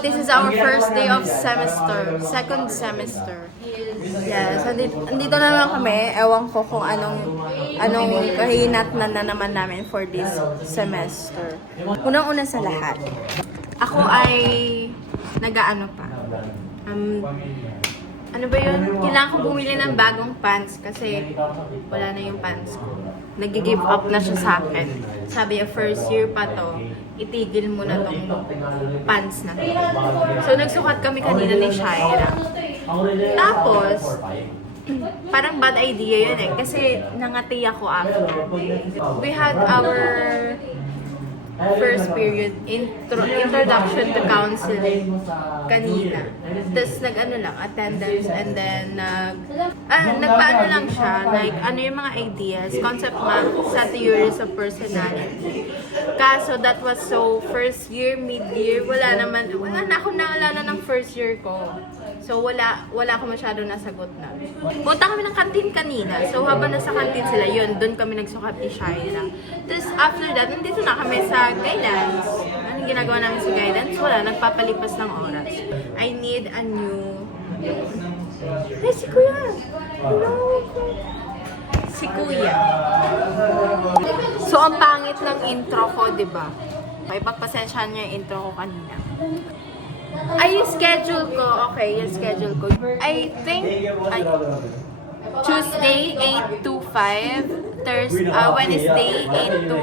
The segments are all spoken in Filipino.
this is our first day of semester. Second semester. Yes, andito na naman kami. Ewan ko kung anong kahinat na naman namin for this semester. Unang-una sa lahat, ako ay nag-aano pa. Ano ba yun? Kailangan ko bumili ng bagong pants kasi wala na yung pants ko. Nag-give up na siya sa akin. Sabi, first year pa to, itigil mo na tong pants na to. So, nagsukat kami kanina ni Shaira. Tapos, parang bad idea yun eh. Kasi nangati ako after. We had our first period, introduction to counseling kanina. Tapos nag-ano lang, attendance, and then nagpaano lang siya, like ano yung mga ideas, concept map sa theories of personality. Kaso that was so first year, mid-year, wala na akong naalala ng first year ko. So wala ako masyado nasagot na. Punta kami ng kantin kanina. So habang nasa kantin sila, yun, doon kami nagsukat ni Shaira. Tapos after that, nandito na kami sa guidance. Anong ginagawa namin sa guidance? Wala, nagpapalipas ng oras. I need a new... Hey, si Kuya! Hello! Si Kuya. So, ang pangit ng intro ko, di ba? May pagpasensyahan niyo yung intro ko kanina. Ay, yung schedule ko. Okay, yung schedule ko. I think, Tuesday, 8 to 5. Wednesday, 8 to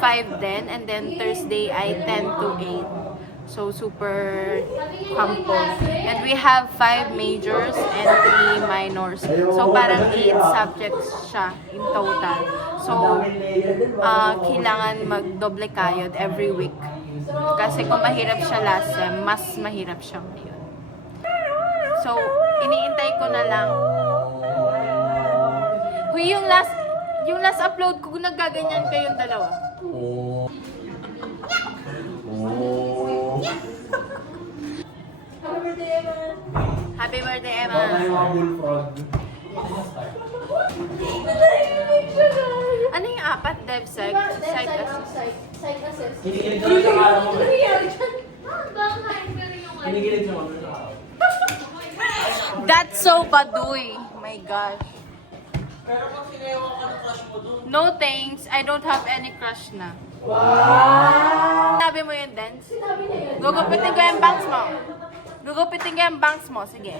5 din. And then Thursday, ay 10 to 8. So, super kampo. And we have 5 majors and 3 minors. So, parang 8 subjects siya in total. So, kailangan mag-doble kayod every week. Kasi kung mahirap siya last sem, mas mahirap siya ngayon. So, iniintay ko na lang. Huy, yung last upload ko, naggaganyan kayong dalawa. Happy birthday, Emma! Ano yung apat? Dev Psych? Psych Assist? Psych Assist. That's so baduy. My gosh. No thanks. I don't have any crush na. Wow! Sabi mo yun, Dance? Sinabi na yun. Gugupitin ko yung bangs mo. Gugupitin ko yung bangs mo. Sige.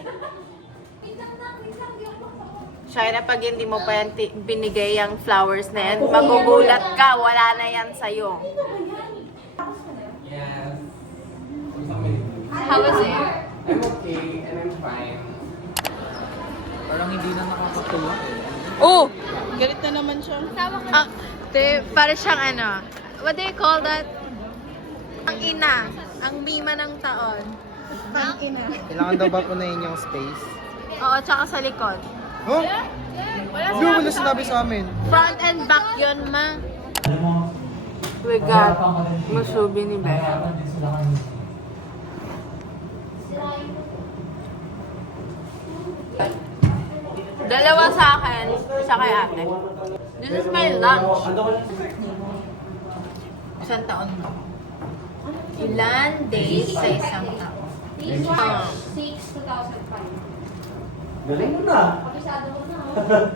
Shaira, pag hindi mo pa yan binigay yung flowers na yan, magugulat ka. Wala na yan sa'yo. Yes. How was it? I'm okay and I'm fine. Parang hindi na nakakatulog eh. Oh! Galit na naman siya. Para siyang ano, what do you call that? Ang ina. Ang mima ng taon. Ang ina. Kailangan daw ba punayin yung space? Oo, tsaka sa likod. Huh? Hindi mo wala sinabi sa amin. Front and back yun, ma. We got musubi ni Bea. Dalawa sa akin, isa kay ate. This is my lunch. Isang taon mo. Ilan days sa isang taon? This March 6, 2005. Galing mo na. Kabisado mo na.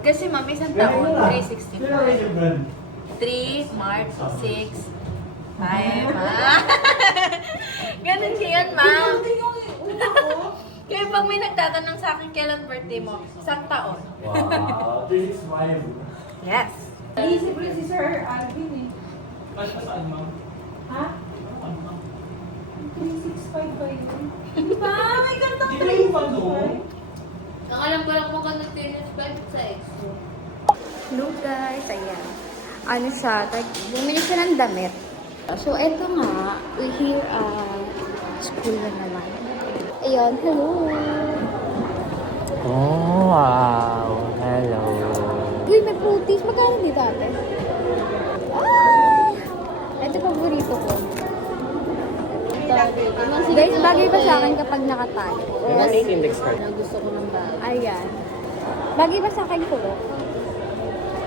Kasi ma'am, isang taon, 365. Sino na yung brand? 3, March, 6, 5, Ganun siya yan, ma'am. Kaya pag may nagtatanong sa akin kailan birthday mo, isang taon. Wow, 365. Yes. Easy bread si Sir Alvin eh. Saan, ma'am? Ha? 365 ba yun? Diba? May gandang Hindi ko yung pando. Ang alam ko lang kung kung nag-365 sa expo. Hello guys, ayan. Ano siya, bumili siya ng damit. So, eto nga, we here school na naman. Ayun, hello. Oh, wow. Hello. Uy, may fruities. Magkano dito ate? Ah! Ito paborito ko. Guys, bagay ba sa akin kapag nakatayo? Mas index card. Na gusto ko ng bagay. Ayan. Bagay ba sa akin ko?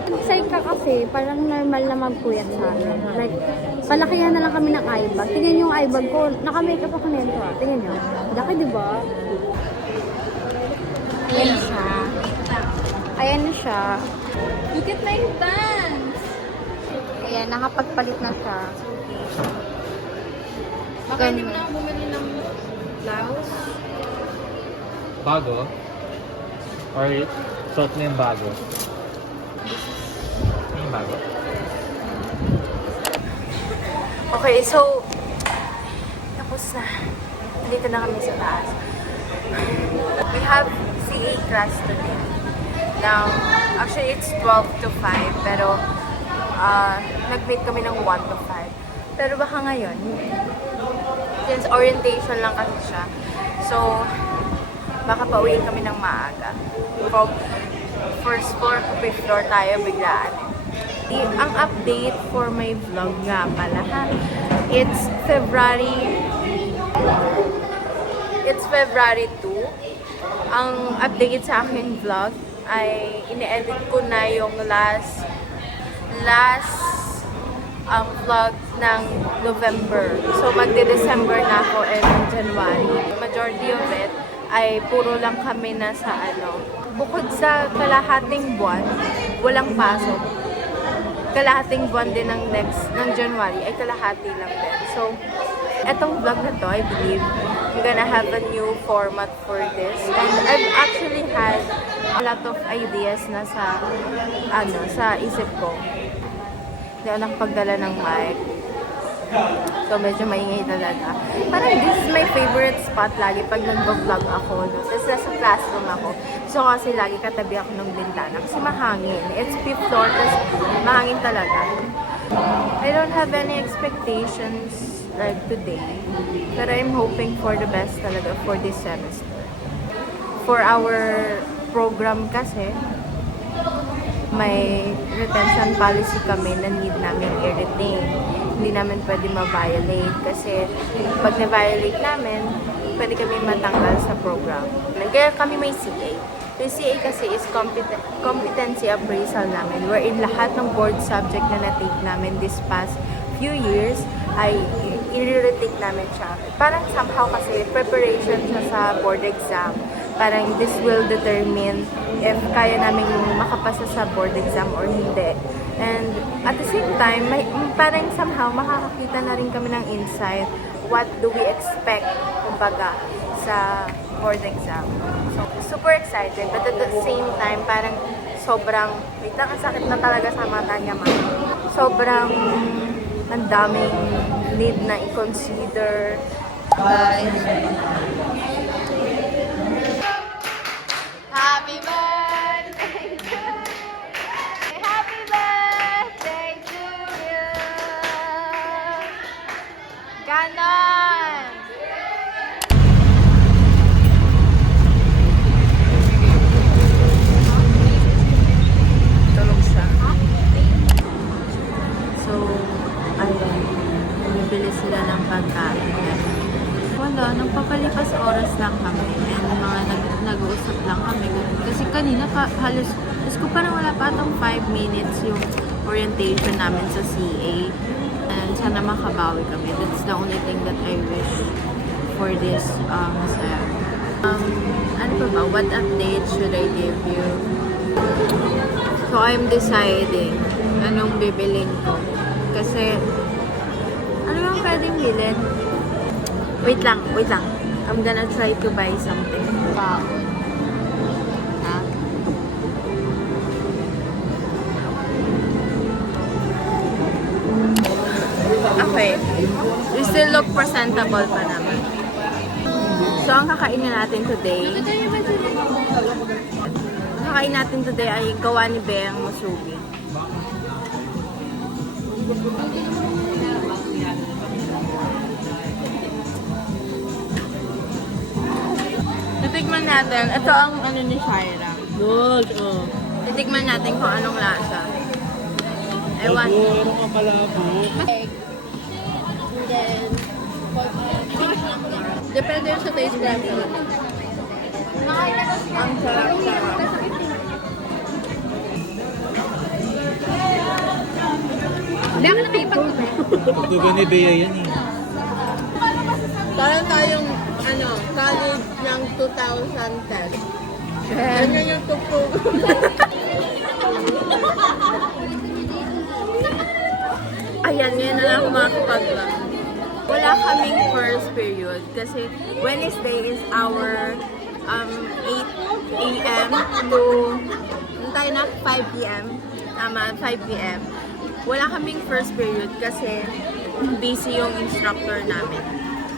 Psych ka kasi, parang normal na magpuyat sa akin. Like, palakihan na lang kami ng eye bag. Tingnan yung eye bag ko, naka-makeup ako nito. Tingnan nyo. Laki, di ba? Ayan siya. Ayan na siya. Look at my pants! Ayan, nakapagpalit na siya. Baka hindi mo na ako bumili ng blouse. Bago? Or suot mo yung bago? Yung bago? Okay, so, tapos na. Dito na kami sa taas. We have CA class today. Now, actually it's 12 to 5, pero nag-meet kami ng 1 to 5. Pero baka ngayon, since orientation lang kasi siya, so, baka pauwiin kami ng maaga. From first floor to 5th floor tayo biglaan. Ang update for my vlog nga pala ha. It's February 2. Ang update sa akin vlog ay ini-edit ko na yung last vlog ng November. So magde-December na ako and January. Majority of it ay puro lang kami na sa bukod sa kalahating buwan, walang pasok. Kalahating buwan din ng January ay kalahati lang din. So, etong vlog na to, I believe, I'm gonna have a new format for this. And I've actually had a lot of ideas na sa isip ko. Hindi ako nakapagdala ng mic. So, medyo maingay talaga. Parang this is my favorite spot lagi pag nag-vlog ako. No? Tapos nasa classroom ako. So, kasi lagi katabi ako ng bintana. Kasi mahangin. It's 5th floor, tapos mahangin talaga. I don't have any expectations like today. But I'm hoping for the best talaga for this semester. For our program kasi, may retention policy kami na need namin i-retain. Hindi namin pwede ma-violate kasi pag na-violate namin, pwede kami matanggal sa program. Kaya kami may CA. Yung CA kasi is competency appraisal namin wherein lahat ng board subject na na-take namin this past few years ay i-retake namin siya. Parang somehow kasi preparation siya sa board exam. Parang this will determine if kaya namin makapasa sa board exam or hindi. And at the same time, parang somehow makakakita na rin kami ng insight. What do we expect, kumbaga, sa board exam. So, super excited. But at the same time, parang sobrang, wait lang, ang sakit na talaga sa mata niya, ma'am. Sobrang, ang daming need na i-consider. Happy birthday to you. Happy birthday to you. Ganon. Tulog siya. So, ayun. Bumibili sila ng pagkain. Wala, nagpapalipas oras lang kami. And mga nag-uusap lang kami. Kasi kanina halos, ko parang wala pa atong 5 minutes yung orientation namin sa CA. And sana makabawi kami. That's the only thing that I wish for this sem. Ano pa ba? What update should I give you? So I'm deciding anong bibilin ko. Kasi ano yung pwedeng bilhin? Wait lang. I'm gonna try to buy something. Wow. Ha? Okay. We still look presentable pa naman. So, ang kakainin natin today, ay gawa ni Bea ang musubi. Titikman natin. Ito ang ano ni Shaira. Good, oh. Titikman natin kung anong lasa. Ewan. Siguro ka pala po. Egg. And then, depende yun sa taste preference. Ang sarap-sarap. Hindi ako nakipag... Tugtugan ni Bea yan eh. Parang tayong, college ng 2010. Ganyan yung tugtog. Ayan, ngayon na lang ako makakapag-vlog. Wala kaming first period kasi Wednesday is our 8 a.m. to tayo na 5 p.m. Tama, 5 p.m. Wala kaming first period kasi busy yung instructor namin.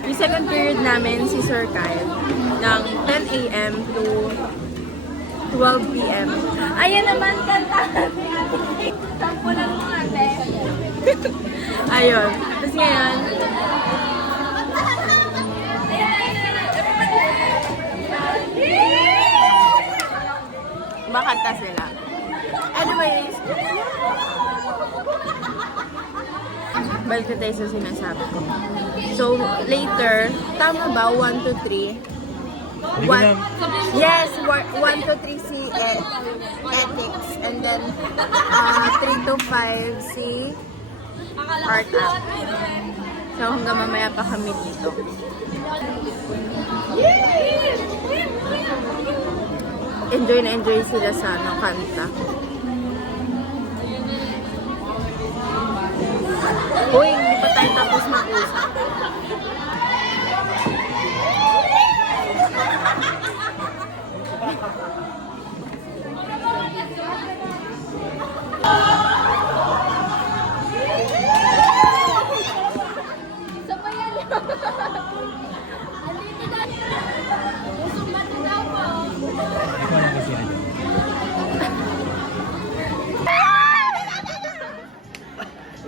Yung second period namin si Sir Kyle ng 10 a.m. to 12 p.m. Ayan naman, kanta! Sampo lang mo ate. Ayun. Tapos ngayon, makanta sila. Anyways, balik na tayo sa sinasabi ko. So, later, tama ba? 1 to 3? Yes, 1 to 3 si ethics. And then, 3 to 5 si art app. So, hanggang mamaya pa kami dito. Enjoy na enjoy sila sa kanta. Uy, hindi pa tayo tapos mag-usap.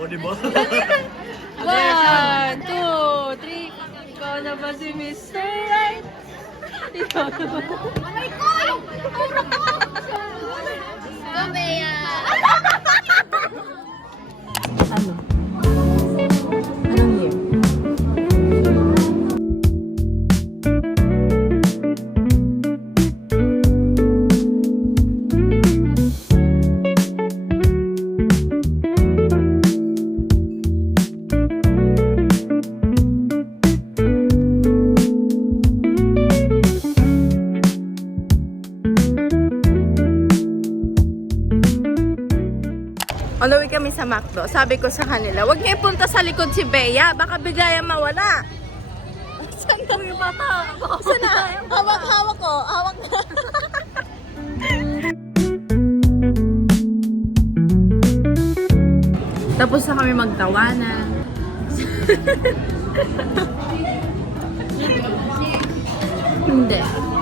O, diba? 1, 2, 3. Ikaw na ba si Mr. Right? Ikaw na ba? Aray ko! Puro ko! Gabea! Ano? Anong year? Umuwi kami sa McDo. Sabi ko sa kanila, huwag niyo ipunta sa likod si Bea. Baka bigla yan mawala. Saan ka yung bata? Saan na? Hawak ko. Hawak na. Tapos na kami magtawanan. Hindi.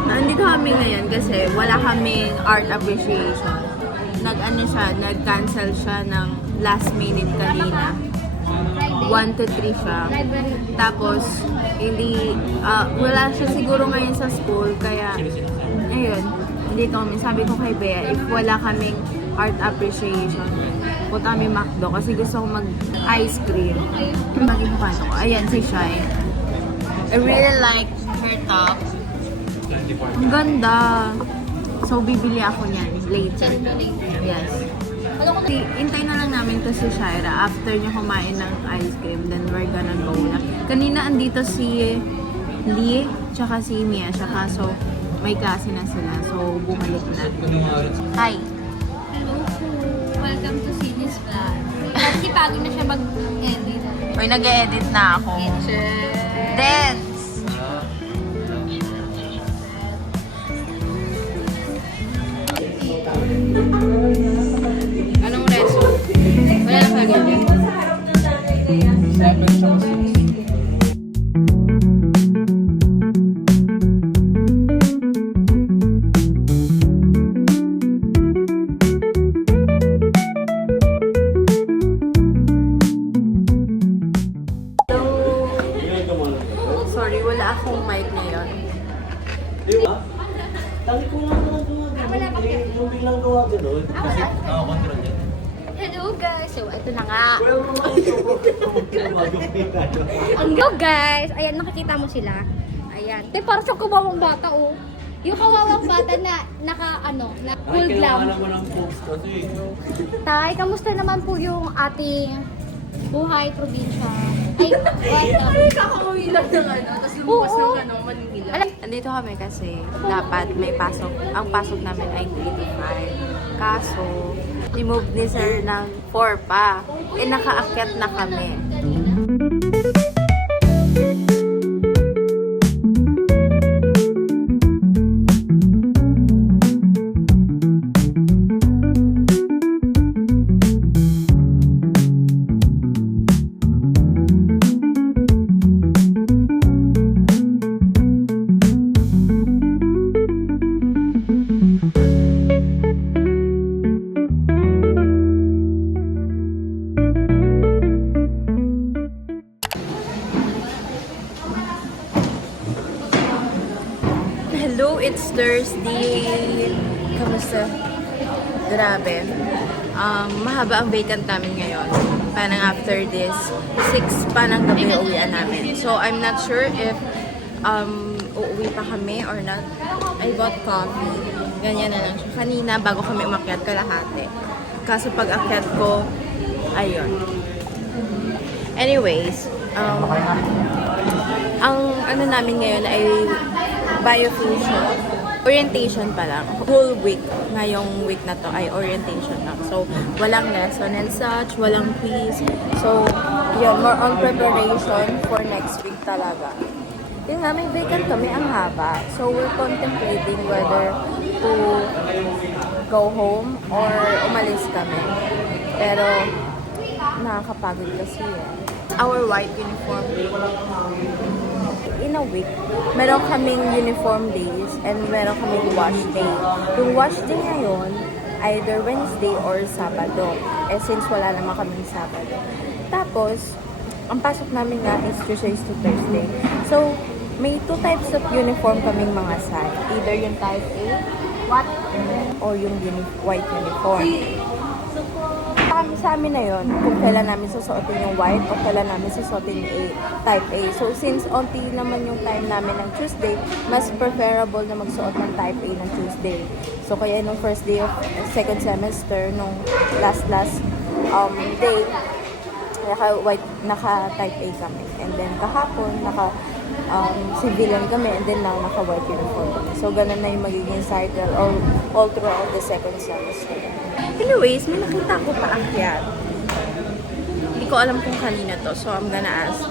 Nandito kami ngayon kasi wala kaming art appreciation. Nag-cancel siya ng last minute kanina. 1 to 3 siya. Tapos, wala siya siguro ngayon sa school, kaya, ayun, hindi kami. Sabi ko kay Bea, if wala kaming art appreciation, punta kami McDo kasi gusto ko mag-ice cream. Maging paano ko. Ayan, si Shai. I really like her top. Ang ganda. So, bibili ako niyan later. Yes. Intay na lang namin to si Shaira after niya kumain ng ice cream. Then, we're gonna go na. Kanina, andito si Lee, tsaka si Mia, tsaka so, may klase na sila. So, bumalik na. Hi! Hello po. Welcome to Sini's Vlog. Kasi pagod na siya mag-edit. Uy, nag-e-edit na ako. Dance! Anong reso? Wala na kagawin. 7 tsaka 6. Sorry, wala akong mic ngayon. Di ba? Tali ko lang naman gumagano. Yung biglang gawa gano'n. Kasi nakakontrol yan. Hello guys! So, ito na nga. Well, naman ito. Hello guys! Ayan, nakikita mo sila. Ayan. Te, parang siyang kawawang bata, oh. Yung kawawang bata na na full glam. Kailangan mo ng post kasi. Tay, kamusta naman po yung ating Buhay, probinsya. Ay, what? Kakauwi lang ng tapos lumabas ng Manila. Andito kami kasi dapat may pasok. Ang pasok namin ay 3 to 5. Kaso, remove ni sir ng 4 pa. Nakaakyat na kami. Hello, it's Thursday. Kamusta? Grabe. Mahaba ang vacant namin ngayon. Parang after this, 6 pa ng gabi uwian namin. So, I'm not sure if uuwi pa kami or not. I bought coffee. Ganyan na lang siya. Kanina, bago kami umakyat, kalahati. Kaso pag akyat ko, ayun. Anyways, ang ano namin ngayon ay biofusion. Orientation pa lang. Whole week. Ngayong week na to ay orientation lang. So, walang lesson and such, walang quiz. So, yun, more on preparation for next week talaga. Yung nga, may vacant kami ang haba. So, we're contemplating whether to go home or umalis kami. Pero, nakakapagod kasi our white uniform. In a week, meron kaming uniform days and meron kaming wash day. Yung wash day ngayon, either Wednesday or Sabado. Since wala naman kaming Sabado. Tapos, ang pasok namin nga is Tuesday to Thursday. So, may 2 types of uniform kaming mga set. Either yung type A, or yung white uniform. Sa amin na yun, kung kailan namin susuotin yung white o kailan namin susuotin yung type A. So, since onti naman yung time namin ng Tuesday, mas preferable na magsuot ng type A ng Tuesday. So, kaya nung first day of second semester, nung last day, naka-type A kami. And then, kahapon, civilian kami, and then now naka-white uniform kami. So, ganun na yung magiging cycle all throughout the second semester. Anyways, may nakita ko pa akyat. Hindi ko alam kung kanina to, so I'm gonna ask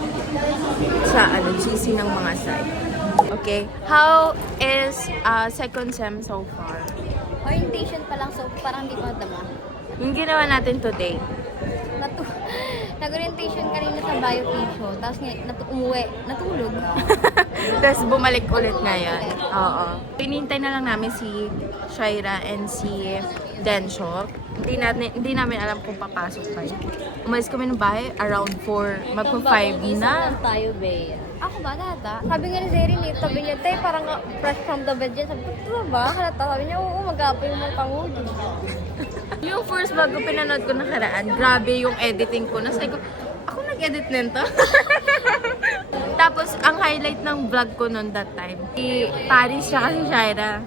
sa GC ng mga site. Okay, how is second sem so far? Orientation pa lang, so parang hindi pa dama. Yung ginawa natin today. Nag-orientation kanina sa biofusion, tapos umuwi, natulog. Tapos bumalik ulit ngayon. Oo. Pinintay na lang namin si Shaira and si Denshok. Hindi namin alam kung papasok kayo. Umalis kami ng bahay around 4, magpa-5 na. Tayo, Bea. Ako ba, data? Sabi nga ni Zerin, sabi niya, tay, parang fresh from the bed dyan. Sabi ko, ito ba? Halata, sabi niya, oo, mag-apoy yung mga pangudi. Yung first bago pinanood ko nakaraan, grabe yung editing ko. Nasa ko, ako nag-edit nito. Tapos, ang highlight ng vlog ko noon that time, si Paris siya kasi Shaira.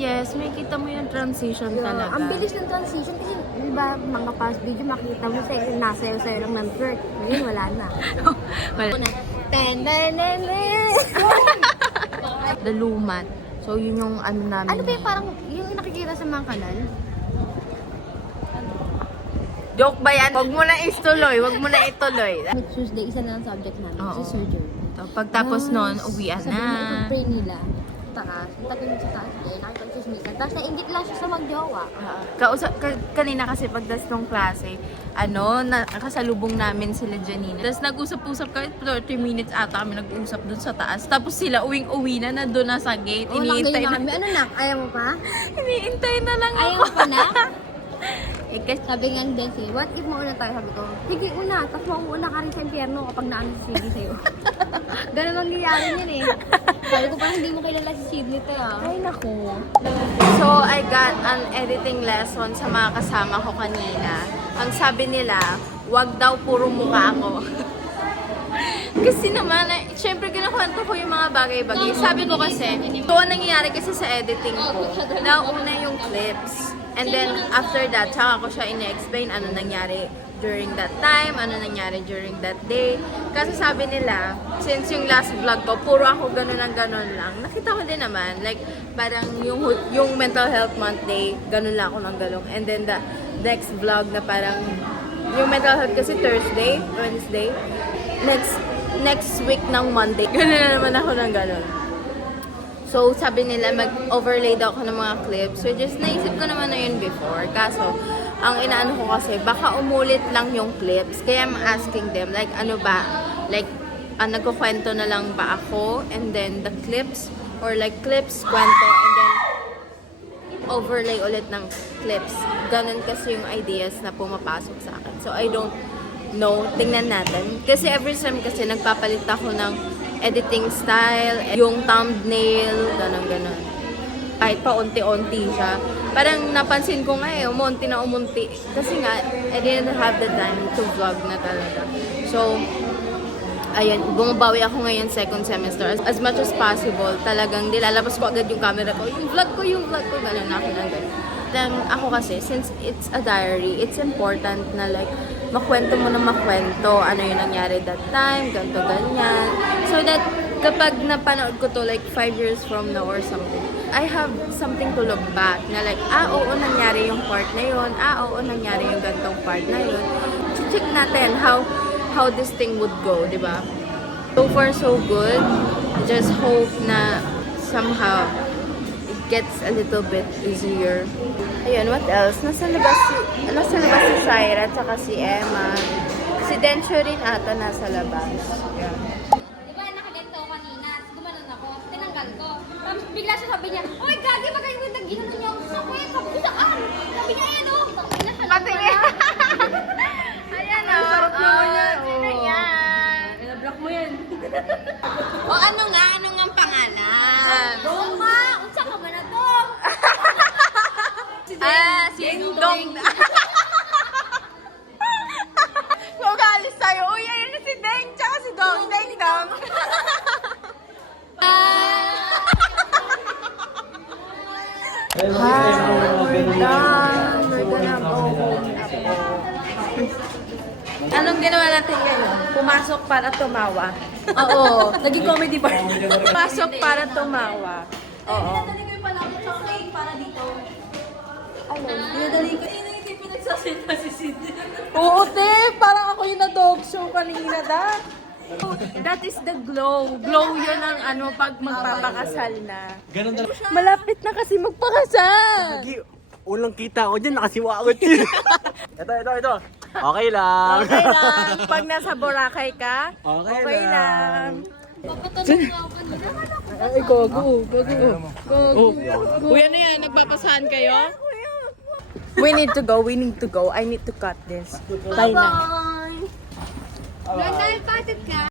Yes, may kita mo yung transition talaga. Ang bilis ng transition kasi, di ba, mga past video, makita mo nasayaw-sayaw lang ng bird. Ngayon, wala na. Wala. The Lumat. So, yun yung ano namin. Ano ba yung parang, yung nakikita sa mga kanal? Joke ba yan? Huwag mo na ituloy. Huwag mo na ituloy. Tuesday, isa na lang subject namin, Oo. sa surgery. Pagtapos nun, uwian Sabi na. na, pray nila. Taas, tabi mo sa taas, nakipag-chismisan. Tapos nainggit lang siya sa magjowa. Kanina kasi pagdas ng klase, kasalubong namin sila Janine. Tapos nag-usap-usap kahit 30 minutes ata kami nag-usap dun sa taas. Tapos sila uwing-uwi na, nandun na sa gate. Oo, Iniintay na. kami. Ano nak? Ayaw mo pa? Iniintay na lang Ayaw ako. mo pa na? Kasi Sabi nga ni Desi, what if mauna tayo? Sabi ko, sige una, tapos mauuna ka rin sa impyerno kapag naano si Sige sa'yo. Ganun ang nangyayari yun eh. Sabi ko parang hindi mo kilala si Sydney to ah. Ay, naku. So, I got an editing lesson sa mga kasama ko kanina. Ang sabi nila, wag daw puro mukha ako. Kasi naman, syempre kinakwento ko yung mga bagay-bagay. Sabi ko kasi, ito ang nangyayari kasi sa editing ko. Nauna yung clips. And then, after that, tsaka ko siya ine-explain ano nangyari during that time, ano nangyari during that day. Kasi sabi nila, since yung last vlog ko, puro ako ganun lang. Nakita ko din naman, like, parang yung mental health month day, ganun lang ako ng galong. And then the next vlog na parang, yung mental health kasi Thursday, Wednesday, next week ng Monday, ganun na naman ako ng ganun. So, sabi nila, mag-overlay daw ako ng mga clips. So, just naisip ko naman na yun before. Kaso, ang inaano ko kasi, baka umulit lang yung clips. Kaya I'm asking them, like, ano ba? Like, nagkukwento na lang ba ako? And then, the clips? Or like, clips, kwento, and then, overlay ulit ng clips. Ganun kasi yung ideas na pumapasok sa akin. So, I don't know. Tingnan natin. Kasi every time kasi, nagpapalit ako ng editing style, yung thumbnail, ganun. Kahit pa unti-unti siya. Parang napansin ko nga umunti na umunti. Kasi nga, I didn't have the time to vlog na talaga. So, ayan, bumabawi ako ngayon second semester. As much as possible, talagang nilalabas ko agad yung camera ko. Yung vlog ko, ganun ako na ganun. Then, ako kasi, since it's a diary, it's important na like, makwento mo na makwento, ano yung nangyari that time, ganito, ganyan. So that, kapag napanood ko to like 5 years from now or something, I have something to look back na like, oo, nangyari yung part na yun, oo, nangyari yung ganitong part na yun. Check natin how this thing would go, di ba? So far, so good. Just hope na somehow it gets a little bit easier. Ayun, what else? Nasa labas si Syra at saka si Emma. Si Densyo rin ata nasa labas. Yeah. Di ba nakaganto kanina, gumanon ako, tinanggal ko. Tapos bigla siya sabi niya, "Oy, gagi, baka yung nag-ginanon niya ako sa kuya, sabi ko saan?" Sabi niya, "Ayan o." Pati niya. Ayan o. Sarap naman yan. Sino yan? Block mo yan. O ano nga ang pangalan? Dong ma, unsa ka ba na dong? Si Dong. Kung galis tayo, uy, ayun na si Deng, tsaka si Dong. Deng Dong. We're gonna go home na po. Anong ginawa natin ngayon? Pumasok para tumawa. Oo, naging comedy pa. Pumasok para tumawa. Oo. Pinadali ko yung palakot sa cake para dito. Ano? Pinadali ko yung hindi pinagsasalita si Sid. Oo, te! Parang ako yung na-dog show kanina, da. That is the glow. Glow yun ang ano pag magpapakasal na. Ganun talaga. Malapit na kasi magpakasal. Unang kita ko dyan, nakasiwa ako dyan. ito. Okay lang. Okay lang. Pag nasa Boracay ka, Okay lang. Papatanong nga ako kanina. Ay, gogo. Uy, ano yan? Nagpapasahan kayo? We need to go. I need to cut this. Bye na. Bye! Ganda, patid ka.